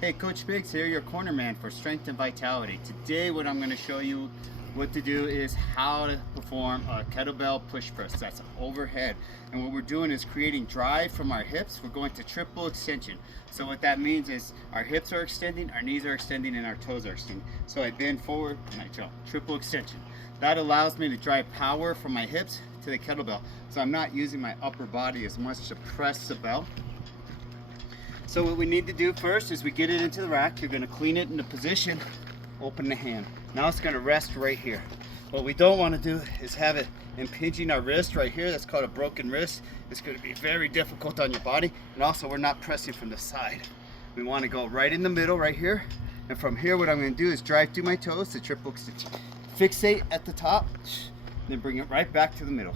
Hey, Coach Biggs here, your corner man for strength and vitality. Today what I'm going to show you what to do is how to perform a kettlebell push press. That's overhead. And what we're doing is creating drive from our hips. We're going to triple extension. So what that means is our hips are extending, our knees are extending, and our toes are extending. So I bend forward and I jump. Triple extension. That allows me to drive power from my hips to the kettlebell. So I'm not using my upper body as much to press the bell. So what we need to do first is we get it into the rack. You're going to clean it into position, open the hand. Now it's going to rest right here. What we don't want to do is have it impinging our wrist right here. That's called a broken wrist. It's going to be very difficult on your body. And also we're not pressing from the side. We want to go right in the middle right here. And from here what I'm going to do is drive through my toes to triple extension. Fixate at the top, then bring it right back to the middle.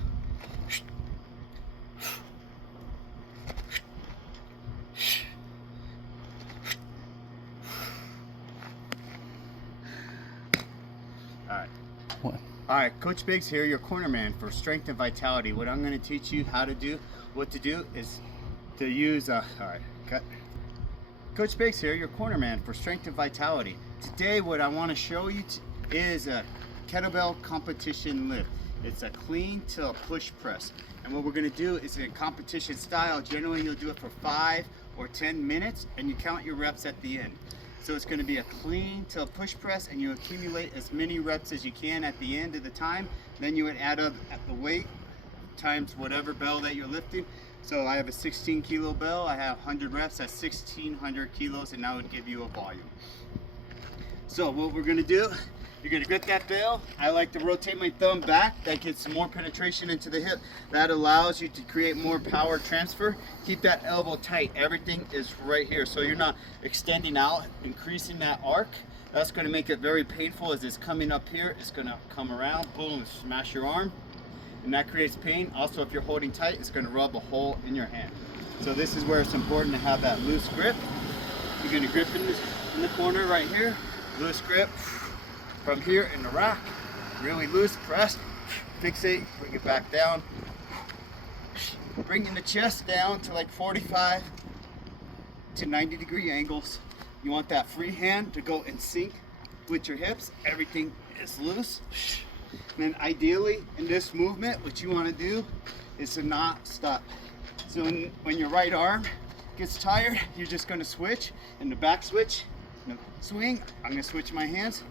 Alright, Coach Biggs here, your corner man for strength and vitality. What I'm going to teach you how to do, what to do is to use, alright, cut. Coach Biggs here, your corner man for strength and vitality. Today what I want to show you is a kettlebell competition lift. It's a clean to a push press. And what we're going to do is in competition style, generally you'll do it for 5 or 10 minutes and you count your reps at the end. So it's going to be a clean to a push press and you accumulate as many reps as you can at the end of the time. Then you would add up at the weight times whatever bell that you're lifting. So I have a 16 kilo bell, I have 100 reps, that's 1600 kilos, and that would give you a volume. So what we're going to do, you're going to grip that bell. I like to rotate my thumb back. That gets more penetration into the hip. That allows you to create more power transfer. Keep that elbow tight. Everything is right here. So you're not extending out, increasing that arc. That's going to make it very painful as it's coming up here. It's going to come around, boom, smash your arm. And that creates pain. Also, if you're holding tight, it's going to rub a hole in your hand. So this is where it's important to have that loose grip. You're going to grip in the corner right here. Loose grip. From here in the rack, really loose, press, fixate, bring it back down. Bringing the chest down to like 45 to 90 degree angles. You want that free hand to go in sync with your hips. Everything is loose. And then ideally in this movement, what you want to do is to not stop. So when your right arm gets tired, you're just going to switch in the back switch. Swing, I'm going to switch my hands.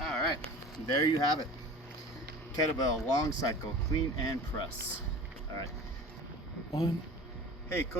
All right, there you have it. Kettlebell, long cycle, clean and press. All right. One. Hey, Coach.